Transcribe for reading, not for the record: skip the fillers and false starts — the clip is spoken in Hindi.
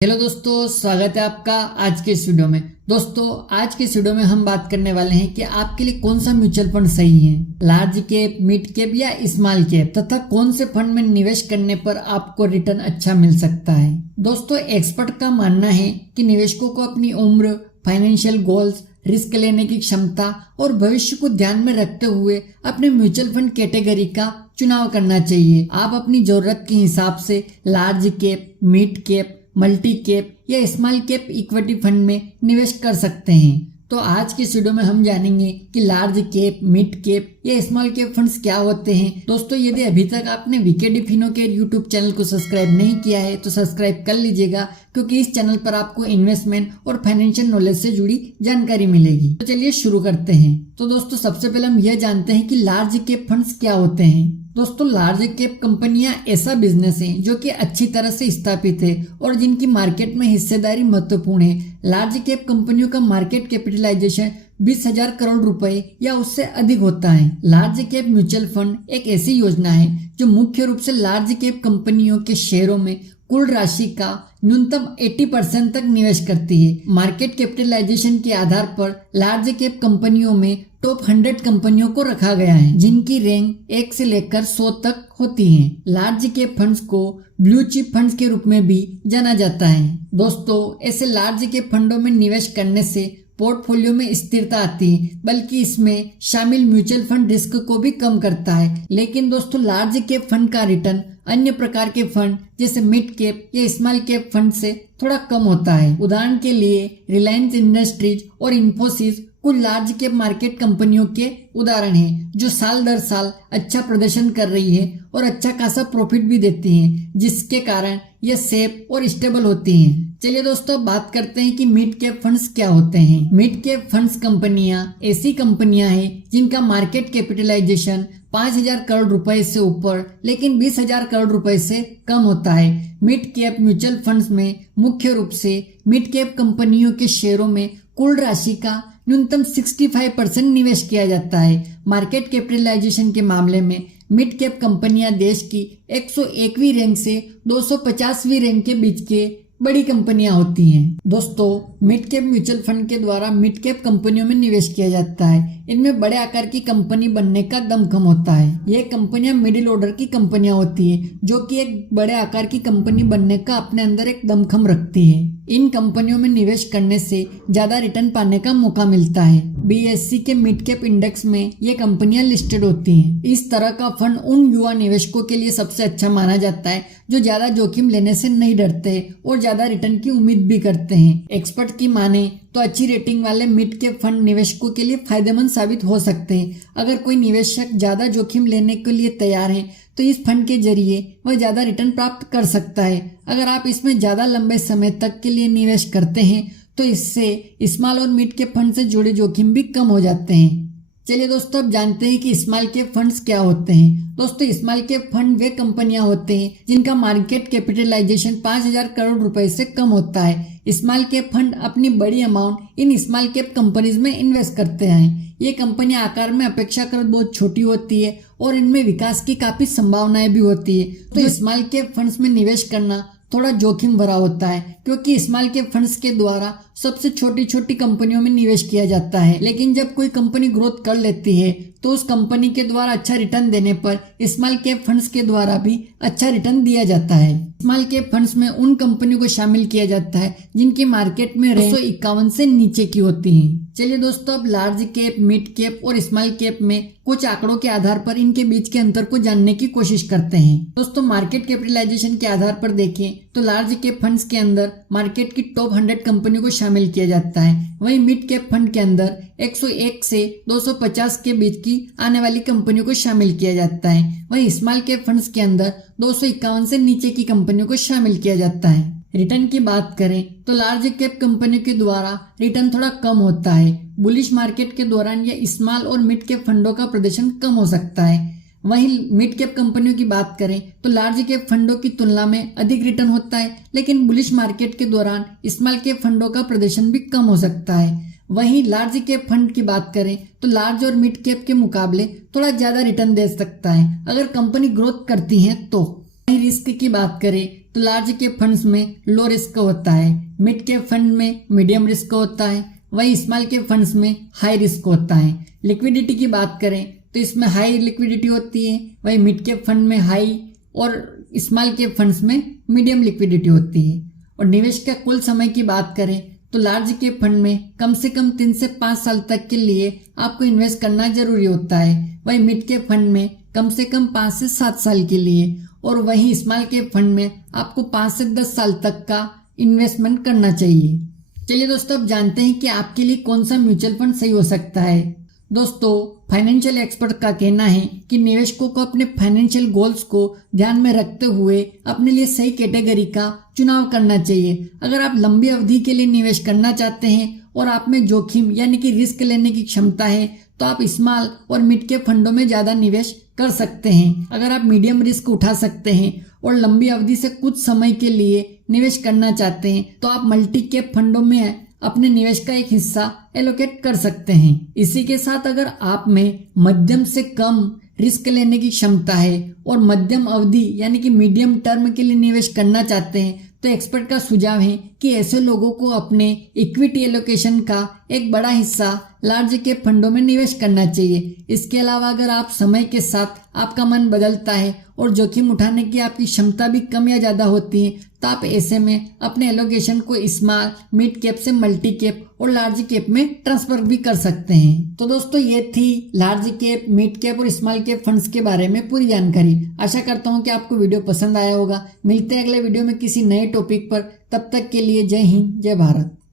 हेलो दोस्तों, स्वागत है आपका आज के इस वीडियो में। दोस्तों, आज के इस वीडियो में हम बात करने वाले हैं कि आपके लिए कौन सा म्यूचुअल फंड सही है, लार्ज कैप, मिड कैप या स्मॉल कैप, तथा कौन से फंड में निवेश करने पर आपको रिटर्न अच्छा मिल सकता है। दोस्तों, एक्सपर्ट का मानना है कि निवेशकों को अपनी उम्र, फाइनेंशियल गोल्स, रिस्क लेने की क्षमता और भविष्य को ध्यान में रखते हुए अपने म्यूचुअल फंड कैटेगरी का चुनाव करना चाहिए। आप अपनी जरूरत के हिसाब से large cap, mid cap, multi cap या स्मॉल कैप इक्विटी फंड में निवेश कर सकते हैं। तो आज के इस वीडियो में हम जानेंगे कि लार्ज कैप, मिड कैप या स्मॉल कैप फंड्स क्या होते हैं। दोस्तों, यदि अभी तक आपने वीकेडी फिनो के यूट्यूब चैनल को सब्सक्राइब नहीं किया है तो सब्सक्राइब कर लीजिएगा, क्योंकि इस चैनल पर आपको इन्वेस्टमेंट और फाइनेंशियल नॉलेज से जुड़ी जानकारी मिलेगी। तो चलिए शुरू करते हैं। तो दोस्तों, सबसे पहले हम यह जानते हैं कि लार्ज कैप फंड्स क्या होते हैं। दोस्तों, लार्ज कैप कंपनियां ऐसा बिजनेस है जो कि अच्छी तरह से स्थापित है और जिनकी मार्केट में हिस्सेदारी महत्वपूर्ण है। लार्ज कैप कंपनियों का मार्केट कैपिटलाइजेशन 20,000 करोड़ रुपए या उससे अधिक होता है। लार्ज कैप म्यूचुअल फंड एक ऐसी योजना है जो मुख्य रूप से लार्ज कैप कंपनियों के शेयरों में कुल राशि का न्यूनतम 80% तक निवेश करती है। मार्केट कैपिटलाइजेशन के आधार पर लार्ज कैप कंपनियों में टॉप 100 कंपनियों को रखा गया है, जिनकी रैंक 1 से लेकर 100 तक होती है। लार्ज कैप फंड्स को ब्लू चिप फंड्स के रूप में भी जाना जाता है। दोस्तों, ऐसे लार्ज कैप फंडों में निवेश करने से पोर्टफोलियो में स्थिरता आती है, बल्कि इसमें शामिल म्यूचुअल फंड रिस्क को भी कम करता है। लेकिन दोस्तों, लार्ज कैप फंड का रिटर्न अन्य प्रकार के फंड जैसे मिड कैप या स्मॉल कैप फंड से थोड़ा कम होता है। उदाहरण के लिए रिलायंस इंडस्ट्रीज और इन्फोसिस कुछ लार्ज कैप मार्केट कंपनियों के उदाहरण हैं, जो साल दर साल अच्छा प्रदर्शन कर रही है और अच्छा खासा प्रॉफिट भी देती हैं, जिसके कारण यह सेफ और स्टेबल होती हैं। चलिए दोस्तों, बात करते हैं कि मिड कैप फंड्स क्या होते हैं। मिड कैप फंड्स कंपनियां ऐसी कंपनियां हैं जिनका मार्केट कैपिटलाइजेशन 5,000 करोड़ रुपए से ऊपर लेकिन 20,000 करोड़ रुपए से कम होता है। मिड कैप म्यूचुअल फंड्स में मुख्य रूप से मिड कैप कंपनियों के शेयरों में कुल राशि का न्यूनतम 65% निवेश किया जाता है। मार्केट कैपिटलाइजेशन के मामले में मिड कैप कंपनियां देश की 101वीं रैंक से 250वीं रैंक के बीच के बड़ी कंपनियां होती हैं। दोस्तों, मिड कैप म्यूचुअल फंड के द्वारा मिड कैप कंपनियों में निवेश किया जाता है। इनमें बड़े आकार की कंपनी बनने का दमखम होता है। ये कंपनियां मिडिल ऑर्डर की कंपनियां होती हैं, जो कि एक बड़े आकार की कंपनी बनने का अपने अंदर एक दमखम रखती है। इन कंपनियों में निवेश करने से ज्यादा रिटर्न पाने का मौका मिलता है। BSE के मिड कैप इंडेक्स में ये कंपनियां लिस्टेड होती हैं। इस तरह का फंड उन युवा निवेशकों के लिए सबसे अच्छा माना जाता है जो ज्यादा जोखिम लेने से नहीं डरते और ज्यादा रिटर्न की उम्मीद भी करते हैं। एक्सपर्ट की माने तो अच्छी रेटिंग वाले मिड कैप फंड निवेशकों के लिए फायदेमंद साबित हो सकते हैं। अगर कोई निवेशक ज्यादा जोखिम लेने के लिए तैयार है तो इस फंड के जरिए वह ज्यादा रिटर्न प्राप्त कर सकता है। अगर आप इसमें ज्यादा लंबे समय तक के लिए निवेश करते हैं तो इससे स्मॉल और मिड कैप फंड से जुड़े जोखिम भी कम हो जाते हैं। चलिए दोस्तों, अब जानते हैं कि स्मॉल कैप फंड्स क्या होते हैं। दोस्तों, स्मॉल कैप फंड वे कंपनियां होते हैं जिनका मार्केट कैपिटलाइजेशन 5,000 करोड़ रुपए से कम होता है। स्मॉल कैप फंड अपनी बड़ी amount in small cap companies में इन्वेस्ट करते हैं। ये कंपनियां आकार में अपेक्षाकृत बहुत छोटी होती है और इनमें विकास की काफी संभावनाएं भी होती है। तो स्मॉल कैप फंड्स में निवेश करना थोड़ा जोखिम भरा होता है, क्योंकि स्मॉल कैप फंड्स के द्वारा सबसे छोटी छोटी कंपनियों में निवेश किया जाता है। लेकिन जब कोई कंपनी ग्रोथ कर लेती है तो उस कंपनी के द्वारा अच्छा रिटर्न देने पर स्मॉल कैप फंड्स के द्वारा भी अच्छा रिटर्न दिया जाता है। स्मॉल कैप फंड्स में उन कंपनियों को शामिल किया जाता है जिनकी मार्केट में 251 से नीचे की होती हैं। चलिए दोस्तों, अब लार्ज कैप, मिड कैप और स्मॉल कैप में कुछ आंकड़ों के आधार पर इनके बीच के अंतर को जानने की कोशिश करते हैं। दोस्तों, मार्केट कैपिटलाइजेशन के आधार पर देखें तो लार्ज कैप फंड्स के अंदर मार्केट की टॉप 100 कंपनियों को शामिल किया जाता है। वहीं मिड कैप फंड के अंदर 101 से 250 के बीच की आने वाली कंपनियों को शामिल किया जाता है। वहीं स्मॉल कैप फंड्स के अंदर 251 से नीचे की कंपनियों को शामिल किया जाता है। रिटर्न की बात करें तो लार्ज कैप कंपनियों के द्वारा रिटर्न थोड़ा कम होता है। बुलिश मार्केट के दौरान यह स्मॉल और मिड कैप फंडों का प्रदर्शन कम हो सकता है। वहीं मिड कैप कंपनियों की बात करें तो लार्ज कैप फंडों की तुलना में अधिक रिटर्न होता है, लेकिन बुलिश मार्केट के दौरान स्मॉल कैप फंडों का प्रदर्शन भी कम हो सकता है। वहीं लार्ज कैप फंड की बात करें तो लार्ज और मिड कैप के मुकाबले थोड़ा ज्यादा रिटर्न दे सकता है अगर कंपनी ग्रोथ करती है तो। रिस्क की बात करें तो तो लार्ज कैप फंड्स में लो रिस्क होता है, मिड कैप फंड में मीडियम रिस्क होता है, वही स्मॉल कैप फंड्स में हाई रिस्क होता है। लिक्विडिटी की बात करें तो इसमें हाई लिक्विडिटी होती है, वही मिड कैप फंड में हाई और स्मॉल कैप फंड्स में मीडियम लिक्विडिटी होती है। और निवेश का कुल समय की बात करें तो लार्ज कैप फंड में कम से कम 3 से 5 साल तक के लिए आपको इन्वेस्ट करना जरूरी होता है, वही मिड कैप फंड में कम से कम 5 से 7 साल के लिए, और वही स्मॉल कैप फंड में आपको 5 से 10 साल तक का इन्वेस्टमेंट करना चाहिए। चलिए दोस्तों, अब जानते हैं कि आपके लिए कौन सा म्यूचुअल फंड सही हो सकता है। दोस्तों, फाइनेंशियल एक्सपर्ट का कहना है कि निवेशकों को अपने फाइनेंशियल गोल्स को ध्यान में रखते हुए अपने लिए सही कैटेगरी का चुनाव करना चाहिए। अगर आप लंबी अवधि के लिए निवेश करना चाहते हैं और आप में जोखिम यानी कि रिस्क लेने की क्षमता है तो आप स्मॉल और मिड कैप फंडों में ज्यादा निवेश कर सकते हैं। अगर आप मीडियम रिस्क उठा सकते हैं और लंबी अवधि से कुछ समय के लिए निवेश करना चाहते हैं तो आप मल्टी कैप फंडों में अपने निवेश का एक हिस्सा एलोकेट कर सकते हैं। इसी के साथ अगर आप में मध्यम से कम रिस्क लेने की क्षमता है और मध्यम अवधि यानी कि मीडियम टर्म के लिए निवेश करना चाहते हैं तो एक्सपर्ट का सुझाव है कि ऐसे लोगों को अपने इक्विटी एलोकेशन का एक बड़ा हिस्सा लार्ज कैप फंडों में निवेश करना चाहिए। इसके अलावा अगर आप समय के साथ आपका मन बदलता है और जोखिम उठाने की आपकी क्षमता भी कम या ज्यादा होती है तो आप ऐसे में अपने एलोकेशन को स्मॉल मिड कैप से मल्टी कैप और लार्ज कैप में ट्रांसफर भी कर सकते हैं। तो दोस्तों, ये थी लार्ज कैप, मिड कैप और स्मॉल कैप फंड्स के बारे में पूरी जानकारी। आशा करता हूँ कि आपको वीडियो पसंद आया होगा। मिलते हैं अगले वीडियो में किसी नए टॉपिक पर, तब तक के लिए जय हिंद, जय भारत।